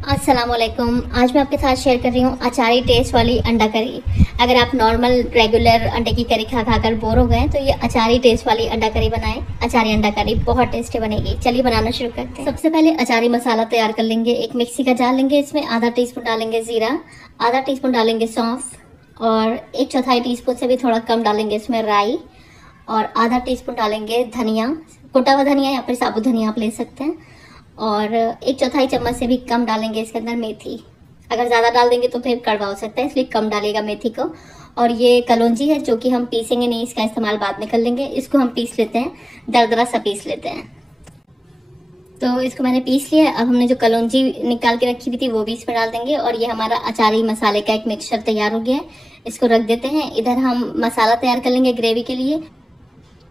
अस्सलामुअलैकुम। आज मैं आपके साथ शेयर कर रही हूँ अचारी टेस्ट वाली अंडा करी। अगर आप नॉर्मल रेगुलर अंडे की करी खा खाकर बोर हो गए तो ये अचारी टेस्ट वाली अंडा करी बनाएं। अचारी अंडा करी बहुत टेस्टी बनेगी। चलिए बनाना शुरू करते हैं। सबसे पहले अचारी मसाला तैयार कर लेंगे। एक मिक्सी का जार लेंगे, इसमें आधा टीस्पून डालेंगे जीरा, आधा टीस्पून डालेंगे सौंफ और 1/4 टीस्पून से भी थोड़ा कम डालेंगे इसमें राई और आधा टीस्पून डालेंगे धनिया, कुटा हुआ धनिया या फिर साबुत धनिया आप ले सकते हैं, और 1/4 चम्मच से भी कम डालेंगे इसके अंदर मेथी। अगर ज़्यादा डाल देंगे तो फिर कड़वा हो सकता है, इसलिए कम डालिएगा मेथी को। और ये कलौंजी है जो कि हम पीसेंगे नहीं, इसका इस्तेमाल बाद में कर लेंगे। इसको हम पीस लेते हैं, दरदरा सा पीस लेते हैं। तो इसको मैंने पीस लिया है। अब हमने जो कलौंजी निकाल के रखी हुई थी वो भी इसमें डाल देंगे और ये हमारा अचारी मसाले का एक मिक्सचर तैयार हो गया है। इसको रख देते हैं। इधर हम मसाला तैयार कर लेंगे ग्रेवी के लिए।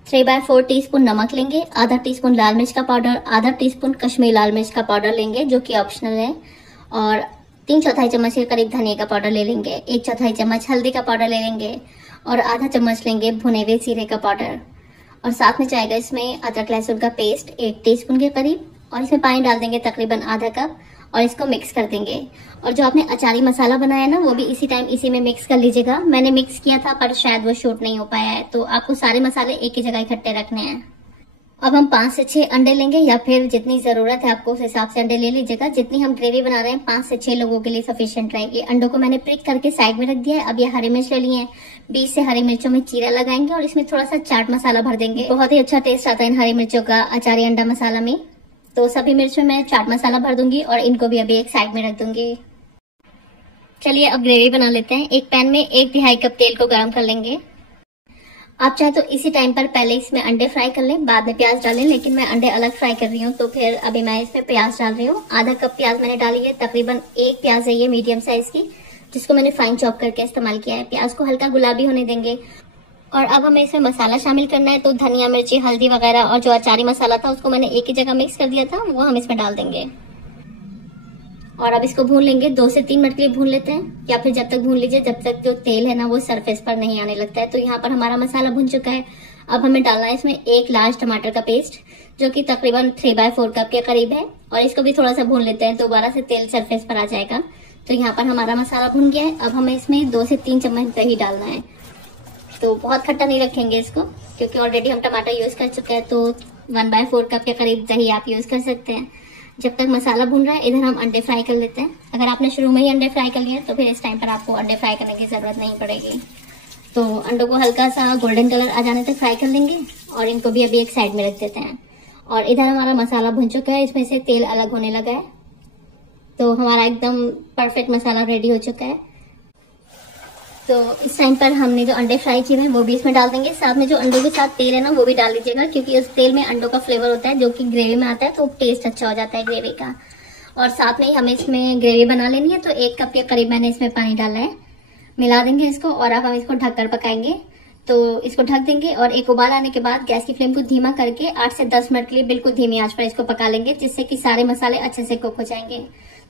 3/4 टीस्पून नमक लेंगे, आधा टीस्पून लाल मिर्च का पाउडर, आधा टीस्पून कश्मीरी लाल मिर्च का पाउडर लेंगे जो कि ऑप्शनल है, और 3/4 चम्मच के करीब धनिया का पाउडर ले लेंगे, 1/4 चम्मच हल्दी का पाउडर ले लेंगे और आधा चम्मच लेंगे भुने हुए जीरे का पाउडर। और साथ में जाएगा इसमें अदरक लहसुन का पेस्ट 1 टीस्पून के करीब, और इसमें पानी डाल देंगे तकरीबन आधा कप और इसको मिक्स कर देंगे। और जो आपने अचारी मसाला बनाया ना वो भी इसी टाइम इसी में मिक्स कर लीजिएगा। मैंने मिक्स किया था पर शायद वो शूट नहीं हो पाया है, तो आपको सारे मसाले एक ही जगह इकट्ठे रखने हैं। अब हम 5 से 6 अंडे लेंगे या फिर जितनी जरूरत है आपको उस हिसाब से अंडे ले लीजिएगा। जितनी हम ग्रेवी बना रहे हैं 5 से 6 लोगों के लिए सफिशिएंट रहेगी। अंडों को मैंने प्रिक करके साइड में रख दिया है। अब ये हरी मिर्च ले लिए हैं, 20 से हरी मिर्चों में चीरा लगाएंगे और इसमें थोड़ा सा चाट मसाला भर देंगे। बहुत ही अच्छा टेस्ट आता है इन हरी मिर्चों का अचारी अंडा मसाला में। तो सभी मिर्च में मैं चाट मसाला भर दूंगी और इनको भी अभी एक साइड में रख दूंगी। चलिए अब ग्रेवी बना लेते हैं। एक पैन में 1/2 कप तेल को गर्म कर लेंगे। आप चाहे तो इसी टाइम पर पहले इसमें अंडे फ्राई कर लें, बाद में प्याज डालें, लेकिन मैं अंडे अलग फ्राई कर रही हूँ तो फिर अभी मैं इसमें प्याज डाल रही हूँ। आधा कप प्याज मैंने डाली है, तकरीबन 1 प्याज है ये मीडियम साइज की, जिसको मैंने फाइन चॉप करके इस्तेमाल किया है। प्याज को हल्का गुलाबी होने देंगे। और अब हमें इसमें मसाला शामिल करना है, तो धनिया मिर्ची हल्दी वगैरह और जो अचारी मसाला था उसको मैंने एक ही जगह मिक्स कर दिया था, वो हम इसमें डाल देंगे। और अब इसको भून लेंगे, 2 से 3 मिनट के लिए भून लेते हैं, या फिर जब तक भून लीजिए जब तक जो तेल है ना वो सरफेस पर नहीं आने लगता है। तो यहाँ पर हमारा मसाला भून चुका है। अब हमें डालना है इसमें 1 लार्ज टमाटर का पेस्ट जो कि तकरीबन 3/4 कप के करीब है, और इसको भी थोड़ा सा भून लेते हैं, दोबारा से तेल सरफेस पर आ जाएगा। तो यहाँ पर हमारा मसाला भून गया है। अब हमें इसमें 2 से 3 चम्मच दही डालना है। तो बहुत खट्टा नहीं रखेंगे इसको, क्योंकि ऑलरेडी हम टमाटर यूज कर चुके हैं, तो 1/4 कप के करीब दही आप यूज कर सकते हैं। जब तक मसाला भून रहा है इधर हम अंडे फ्राई कर लेते हैं। अगर आपने शुरू में ही अंडे फ्राई कर लिए तो फिर इस टाइम पर आपको अंडे फ्राई करने की जरूरत नहीं पड़ेगी। तो अंडों को हल्का सा गोल्डन कलर आ जाने तक फ्राई कर लेंगे और इनको भी अभी एक साइड में रख देते हैं। और इधर हमारा मसाला भुन चुका है, इसमें से तेल अलग होने लगा है। तो हमारा एकदम परफेक्ट मसाला रेडी हो चुका है। तो इस टाइम पर हमने जो अंडे फ्राई किए हैं वो भी इसमें डाल देंगे। साथ में जो अंडों के साथ तेल है ना वो भी डाल दीजिएगा, क्योंकि उस तेल में अंडों का फ्लेवर होता है जो कि ग्रेवी में आता है, तो टेस्ट अच्छा हो जाता है ग्रेवी का। और साथ में ही हमें इसमें ग्रेवी बना लेनी है, तो 1 कप के करीब मैंने इसमें पानी डाला है। मिला देंगे इसको और अब हम इसको ढककर पकाएंगे। तो इसको ढक देंगे और एक उबाल आने के बाद गैस की फ्लेम को धीमा करके 8 से 10 मिनट के लिए बिल्कुल धीमी आंच पर इसको पका लेंगे, जिससे कि सारे मसाले अच्छे से कुक हो जाएंगे।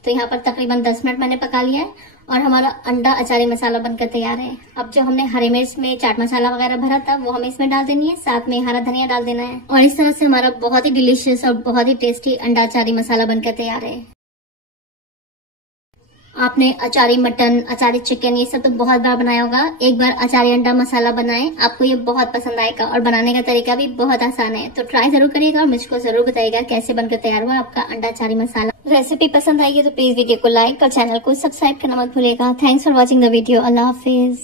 तो यहाँ पर तकरीबन 10 मिनट मैंने पका लिया है और हमारा अंडा अचारी मसाला बनकर तैयार है। अब जो हमने हरी मिर्च में चाट मसाला वगैरह भरा था वो हमें इसमें डाल देनी है, साथ में हरा धनिया डाल देना है। और इस तरह से हमारा बहुत ही डिलीशियस और बहुत ही टेस्टी अंडा अचारी मसाला बनकर तैयार है। आपने अचारी मटन, अचारी चिकन ये सब तो बहुत बार बनाया होगा। एक बार अचारी अंडा मसाला बनाएं, आपको ये बहुत पसंद आएगा और बनाने का तरीका भी बहुत आसान है। तो ट्राई जरूर करिएगा और मुझको जरूर बताइएगा कैसे बनकर तैयार हुआ आपका अंडा अचारी मसाला। रेसिपी पसंद आई है तो प्लीज वीडियो को लाइक और चैनल को सब्सक्राइब करना मत भूलिएगा। Thanks for watching the video. Allah Hafiz.